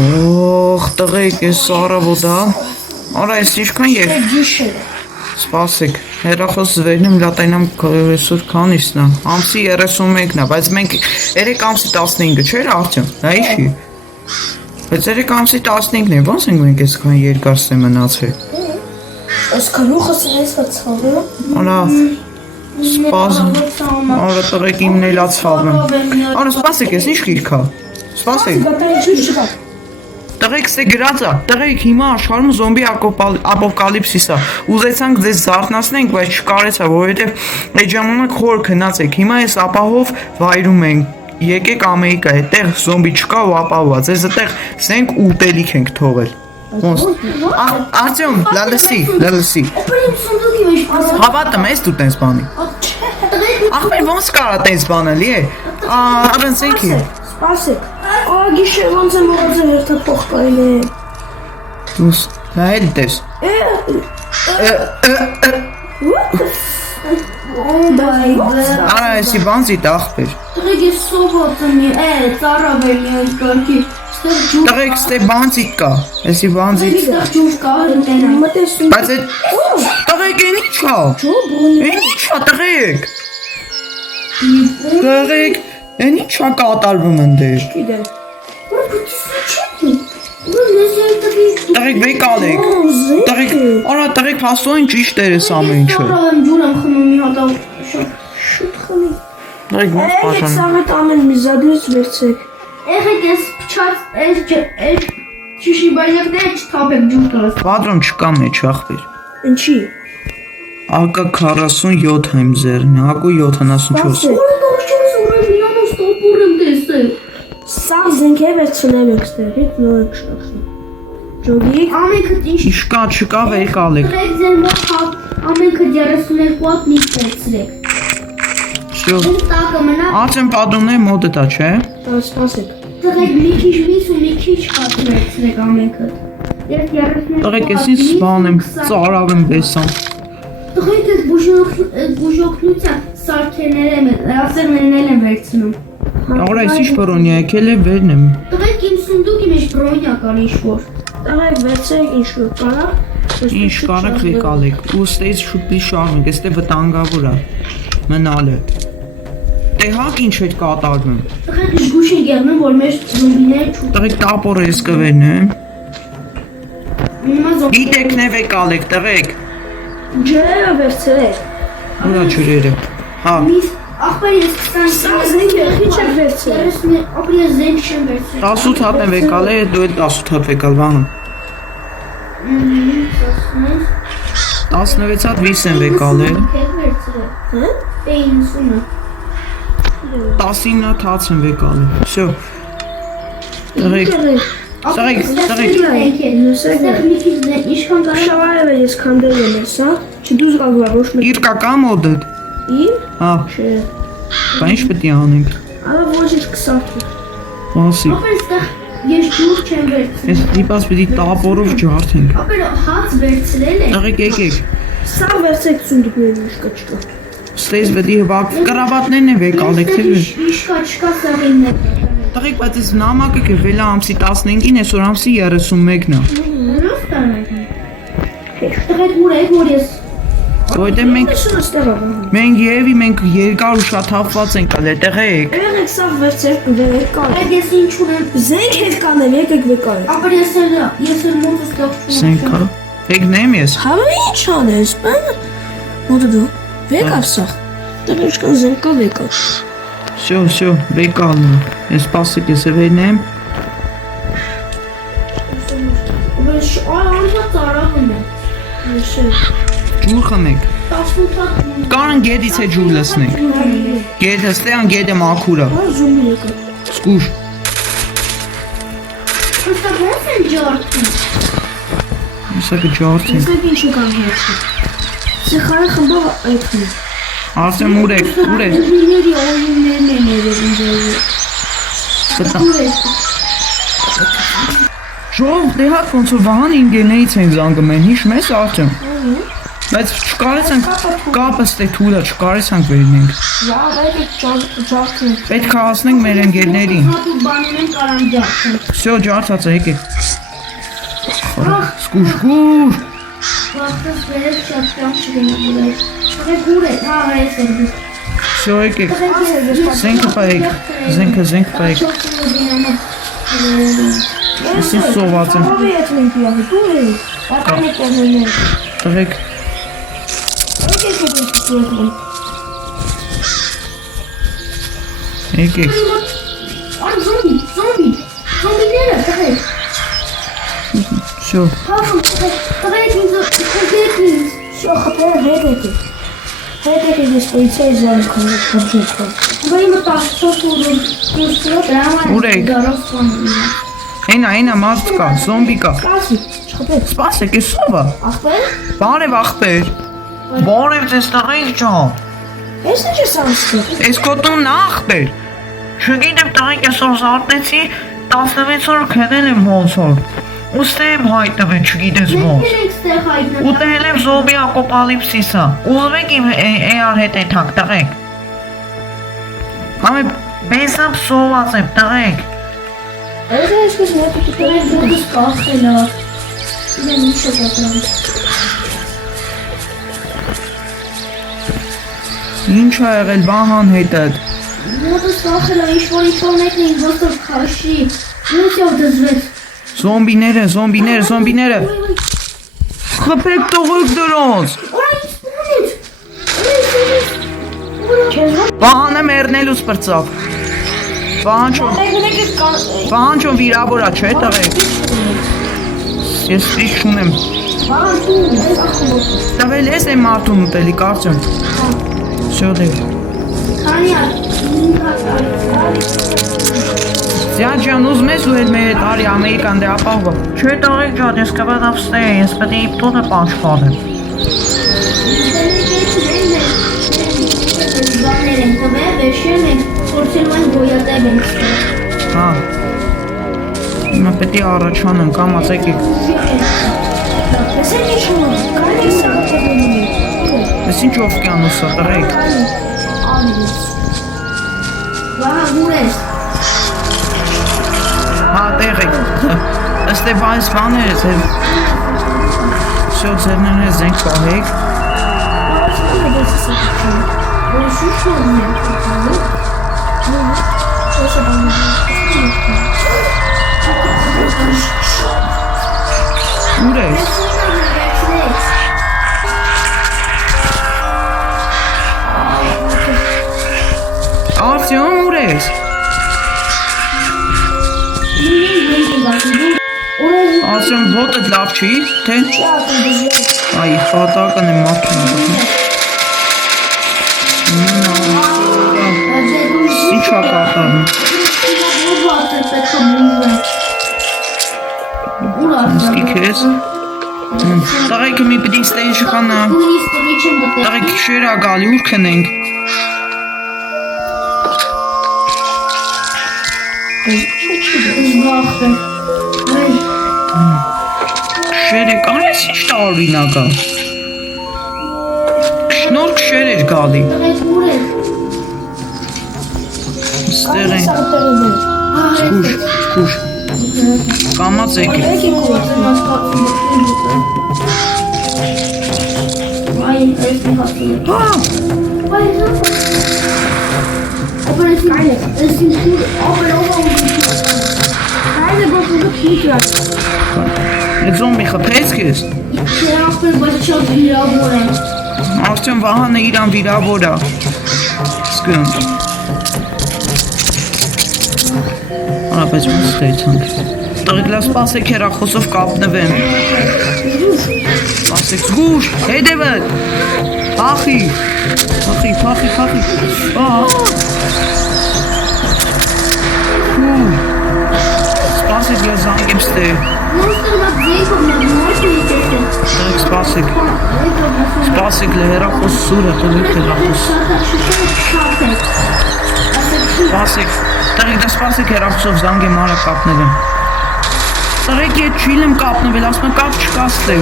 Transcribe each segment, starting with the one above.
Ох, տղեկ, ես առավոտ, հա։ Արա, ես ինչքան եկ։ Սպասեք, հեռախոս վերնեմ լատայնամ այսօր քանիսն է։ Ամսի 31-ն է, բայց մենք 3 ամսի 15-ը չէր արդյոք, դա ինչի։ Բայց 3 ամսի 15-ն է, ոնց ենք մենք այսքան երկար սե մնացել։ Այսքան ուխս ես ցավը։ Արա, սպասում։ Արա, տղեկ իմն էլա ցավեմ։ Արա, սպասեք, ես ինչ գիրք է։ Սպասեք։ Տղեկ սե գրած է, տղեկ հիմա աշխարհում զոմբի ապոկալիպսիս է։ Ուզեցանք ձեզ զարթնացնենք, բայց չկարեցա, որովհետև այդ ժամանակ խոր քնած եք։ Հիմա ես ապահով վայրում ենք։ Եկեք Ամերիկա, այդտեղ զոմբի չկա ու ապահովված։ Ես այդտեղ սենք ուտելիք ենք թողել։ Ոնց։ Արտյոմ, լալսի։ Հավատում ես դու տես բանի։ Ախպեր ոնց կարա տես բանելի է։ Առանցենքի։ Սպասեք, գիշեր ոնց եմ ուղղացել հերթափոխ կարելի է։ Դուս, դա էլ տես։ Արա, եսի բանձի տախպեր։ Տղեկ ես սովոտ եմ, ծարավել եմ կարգի, տղեկ ստե բանձիկ կա, եսի բանձիկ։ ստեղ ջուր կա, մտեսում։ Բայց այդ, տղեկ են իչա։ Են իչա, տղեկ։ Տղեկ, են իչա կատարվում ընդեր։ Գիտեմ։ Տղեկ վեկալեք, տղեկ, արա տղեկ հասոյն ճիշտ էր ես ամեն ինչը։ Շարավ եմ ջուր եմ խնում մի հատավ, շուտ խնի։ Տղեկ ոնց պաշան։ Եղեք սաղետ ամեն մի զադրից վերցեք։ Եղեք ես պչած, ճիշի բայակները չթապեք ջուր կրած։ Պատրոն չկա մեջ ախպեր։ Ինչի։ Ակա 47 եմ ձերն, ակու 74։ Սա զենք է վերցնել եք ստեղից, նոր եք շախնում։ Ջոգիկ։ Ամենքը ինչ։ Իշկա, չկա վեկալեք։ Տղեկ ձեր մոտ ամենքը 32 հատ միշտ վերցրեք։ Շո։ Տակը մնա։ Ացեմ պատումներ մոտը տա, չէ։ Սպասեք։ Տղեկ մի քիչ միս ու մի քիչ հատ վերցրեք ամենքը։ Տղեկ ես ինչ սպան եմ, ծարավ եմ բեսան։ Տղեկ ես բուժօգնության սարքերներ եմ, լազերներն եմ վերցնում։ Արա ես ինչ բրոնյա եկել է վերն եմ։ Տղեկ իմ սունդուկի մեջ բրոնյա կար ինչ-որ։ Տղեկ վերցրեք ինչ-որ կարա։ Ինչ կարեք վեկալեք, ու ստեից շուտի շարմենք, եստե վտանգավոր է, մնալ է։ Տե հակ ինչ հետ կատարվում։ Տղեկ զգուշ են գերնում, որ մեր զոմբիները չուտ։ Տղեկ տապորը ես կվերնեմ։ Գիտեք նե վեկալեք, տղեկ։ Ջրերը վերցրեք։ Ուրա ջրերը։ Հա։ Ախպեր ես 20 զենք քիչ եմ վերցրել։ Ապր ես զենք չեմ վերցրել։ 18 հատ եմ վեկալ է, դու էլ 18 հատ վեկալ վահն։ 16 հատ 20 եմ վեկալ է։ Հա? 90-ը։ 19 հատ եմ վեկալ է։ Всё։ Տղեկ։ Ստեղ մի քիչ ինչքան կարա շավարը ես քանդել եմ հեսա, չդուզ գալու ոչ մեկ։ Իրկա կա մոդդ։ Իմ։ Հա։ Չէ։ Բա ինչ պետք է անենք։ Ահա ոչինչ կսարքի։ Ասի։ Ապեր ստեղ ես ջուր չեմ վերցրել։ Ես դիպաս պիտի տապորով ջարդենք։ Ապեր հաց վերցրել եք։ Տղեկ եկեք։ Սա վերցեք սունդուկներն իշկա չկա։ Ստեյս պետք է հվակ կրավատներն են վեկալեք թե ոչ։ Իշկա չկա սաղիններ։ Տղեկ, բայց ես նամակը կվելա ամսի 15-ին, այսօր ամսի 31-ն է։ Հնոստան եք։ Տղեկ ուր եք, որ ես։ Որտե մենք երկար ու շատ հապված ենք ալել, տղեկ։ Եղեք սա վերցրեք վերեք կար։ Այդ ես ինչ ունեմ։ Զենք հետ կանեմ, եկեք վեկալ։ Ապր ես էլ մոտս տող չունեմ։ Սենքա։ Վեկնեմ ես։ Հավա ինչ անես, բան։ Մոտը դու։ Վեկավ սա։ Տղեկ ինչքան զենք կա վեկալ։ Всё, վեկալն է։ Ես սպասեք ես վերնեմ։ Անհա ծարավն է։ Ջուր խմեք։ 18 հատ։ Կարան գետից է ջուր լսնենք։ Գետը ստեան գետը մաքուր է։ Զոմբի եկա։ Սկուր։ Ոստա ոնց են ջարդում։ Իսա կջարդենք։ Իսկ ինչի կան վերցրել։ Սխարը խմբով այդքն է։ Արսեմ ուր եք։ Ինժեների օրիններն են երևում ձեզ։ Ժով, դե հատ ոնց որ վահան ինգենեից են զանգում են, հիշում ես արդյոք։ Բայց չկարեցանք կապը ստե թուլը չկարեցանք վերնենք։ Պետք է հասնենք մեր ընկերներին։ Բաներն կարան ջարդեն։ Всё, ջարդած է, եկեք։ Սկուր։ Վախտս վերել շատ կամ չգնա։ Տղեկ ուր է, հա, այս է։ Всё, եկեք։ Զենքը պայեք։ Զենք պայեք։ Ես սոված եմ։ Տղեկ։ Եկեք։ Ay zombileri tăi. Всё. Pardon, tăi inză, și o hapere vedete. Vedete despre ce zon că Băi, mă tac, Urek. Այնա մարդ կա, զոմբի կա։ Սպասեք, ես ով է։ Ախպեր։ Բարև ախպեր։ Բարև ձեզ տղեկ ջան։ Ես ինչ ես անցնում։ Ես կոտունն ախպեր։ Չգիտեմ տղեկ ես զարթեցի 16 օր քնել եմ ոնց որ։ Ուստի եմ հայտնվել, չգիտես ոնց։ Ուտել եմ զոմբի ապոկալիպսիսը։ Ուզում եք իմ AR հետ ենթակ տղեկ։ Համե բեսամ սոված եմ տղեկ։ Այդ այսպես մոտը տվել դուք կախելա։ Դեն ինչ է պատրան։ Ինչ ա եղել Վահան հետդ։ Մոտը կախելա ինչ-որ մեկն ինձ ոտով քաշի։ Յոսով դզվեց։ Զոմբիները։ Խփեք տողոք դրանց։ Վահանը մեռնելուց պրծավ։ Վահանչոն վիրավոր ա, չէ տղեկ։ Ես սրիչ չունեմ։ Տվել ես եմ մարդուն ուտելի, կարծեմ։ Всё դե։ Ձյան ուզում ես ու էլ մեր հետ արի Ամերիկան դե ապահովը։ Չէ տղեկ ջան, ես կվանավ ստե, ես պետք է իմ տունը պաշտպանեմ։ Բաներ են տվել, վերջերն են փորձելու են գոյատև են ստել։ Հա։ Հիմա պետք է առաջանեմ, կամաց եկեք։ Ես ինչ ունում, կարելի է սաղթեղում։ Ես ինչ օվկիանոս ա տղեկ։ Վահա ուր ես։ Հա տեղեք։ Ըստ է այս բաները ձեր։ Всё ձերներն է զենք պահեք։ Ուր ես։ Արտյոմ ուր ես։ Արտյոմ ոտդ լավ չի, թե։ Այ պատակն եմ մաքրում։ Ինչ ա կատարում։ Սկի քեզ։ Տղեկ մի պիտի ստեին շխանա։ Տղեկ քիշեր ա գալի, ուր քնենք։ Քշեր է կարես ինչ տարօրինակ ա։ Նոր քշեր էր գալի։ Ստեղ են։ Սկուր։ Կամաց եկեք։ Այդ զոմբի խփեց քեզ։ Արտյոմ Վահանը իրան վիրավոր ա։ Սկնդ։ Բայց ոնց ստեցանք։ Տղեկ լավ սպասեք հեռախոսով կապնվեմ։ Սպասեք զգուր, հետևը։ Փախի։ Սպասեք ես զանգ եմ ստե։ Տղեկ սպասեք հեռախոս սուրը, տղեկ հեռախոս։ Սպասեք, տղեկ դա սպասեք հեռախոսով զանգ եմ արա կապնվեմ։ Տղեկ ետ չիլ եմ կապնվել, ասում է կապ չկա ստե։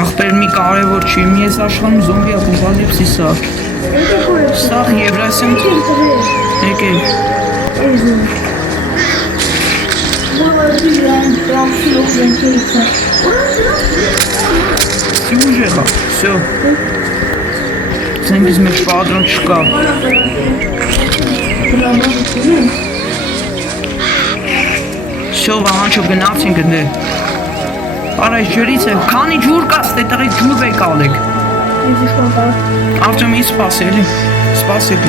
Ախպեր մի կարևոր չի, մի ես աշխարհում զոմբի ապոկալիպսիս է։ Սա Եվրասիան եկեք։ Ուժեղա, всё։ Ցենքից մեջ պատրոն չկա։ Всё, վանաչո գնացինք դե։ Արա ջուրից է, քանի ջուր կա, ստե տղի ջուր եք ալեք։ Արդյոք մի սպասելի, սպասեք։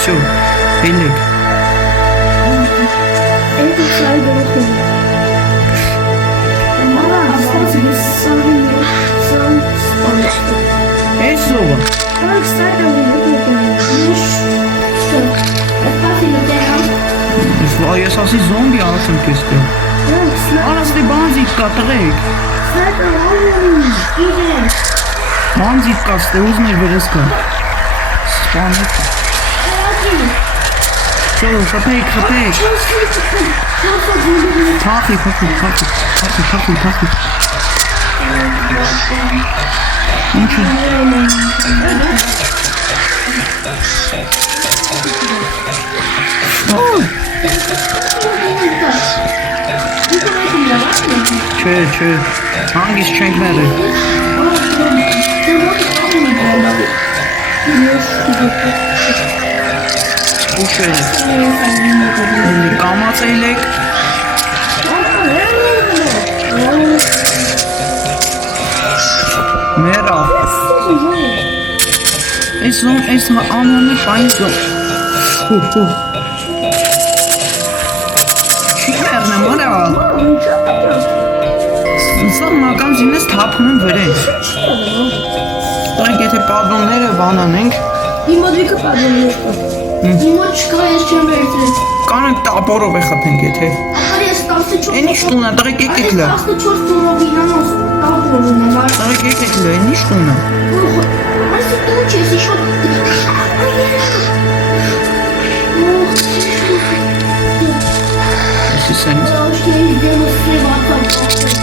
Всё, բելեք։ Էս ո՞վ է։ Ես ասի զոմբի ասեմ քեզ դե։ Արա ստե բանզիկ կա տղեկ։ Բանզիկ կա ստե ուզում էր վերես կա։ Սպանեք։ Շո, խփեք։ Թախի։ Ինչ է։ Չէ, հանգիստ չենք մերել։ Ուշ է։ Կամացել եք։ Մերա։ Այս անհամը պայն զոմ։ Չի մերնեմ, արա։ Սա մական զինես թափում վրեն։ Տանք եթե պատրոնները բանանենք։ Իմ մոտ վիկը պատրոններ կա։ Իմ մոտ չկա, ես չեմ վերցրել։ Կանենք տապորով է խփենք եթե։ Ախար ես 14 Են ինչ տունը, տղեկ եկեք լը։ 14 տունով իրանոց տապոր ունեմ, այ։ Տղեկ եկեք լը, են ինչ տունը։ Այս տուն չես, իշոտ։ Այսի սենց։ Աշկերի դեմս սև ակալ պապել։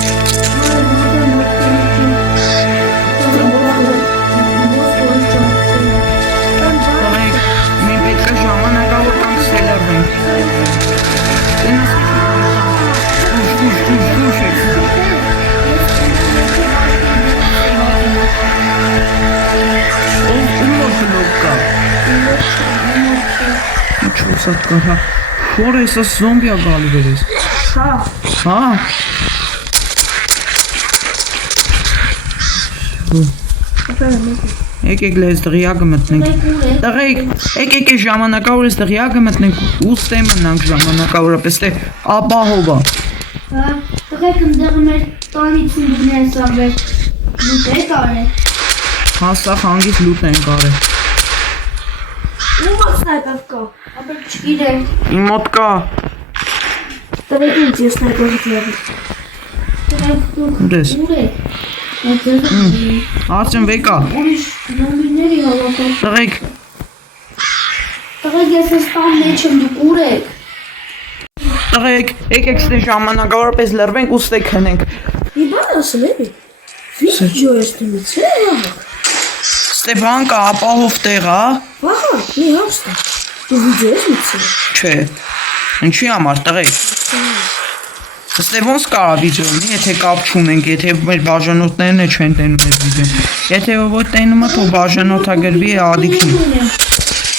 Տղեկ, մենք պետք է ժամանակավոր կանք սելարվենք։ Ուշ եք։ Ում որ լոկ կա։ Ինչ որ կա։ Որ ես զոմբի ա գալի վերես։ Հա։ Եկեք լեզ դղյակը մտնենք։ Տղեկ, եկեք է ժամանակավոր ես դղյակը մտնենք, ուստե մնանք ժամանակավորապես, թե ապահովա։ Տղեկ ընդեղ մեր տանից ունդներ սավեր լուտ է կարե։ Հասավ հանգից լուտ են կարե։ Ում մոտ սնայպեր կա, ապեր չգիրեմ։ Իմ մոտ կա։ Տղեկ ինձ ես սնայպերից եղել։ Տղեկ Դես։ ուր է։ Արդյոն վեկա։ Ուրիշ զոմբիների հավաքան։ Տղեկ, Տղեկ ես ես տան մեջ եմ դուք ուր եք։ տղեկ, եկեք ստե ժամանակավորապես լրվենք ու ստե քնենք։ Մի բան ասել է։ Վիդեո ես դիմից է։ Ստե բան կա, ապահով տեղ, հա։ Վահա, մի հաստա։ Դու վիդեո ես միտցել։ Չէ։ Ինչի համար տղեկ։ Ստե ոնց կարա վիդեոն, եթե կապ չունենք, եթե մեր բաժանորդներն չեն տենում այս վիդեոն։ Եթե ոչ տենում է, թող բաժանորդագրվի ադիքին։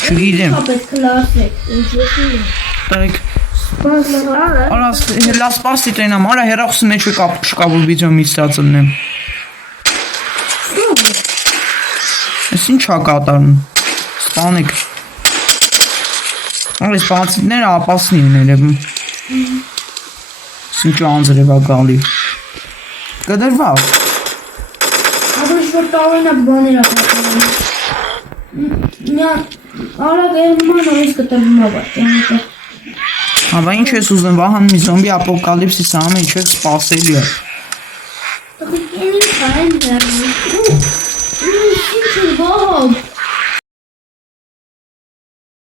Չգիտեմ։ Պետք է լարսեք, ինչ ես ունեմ։ Տղեկ, Սպասարա։ արա լա սպասի տենամ, արա հերախոսի մեջ կապ չկա, որ վիդեո մի ստացնեմ։ Այս ինչ ա կատարում։ Սպանեք։ Այս բանցիները ապասնի են երևում։ Ինչ անձր է գալի։ Կդրվավ։ Աբրիշ որ տավենակ բաներ ապատում։ Նյա, արա գերման այս կտրվում ավար։ Հավա ինչ ես ուզում, վահան մի զոմբի ապոկալիպսիս ամ ինչ եք սպասելի է։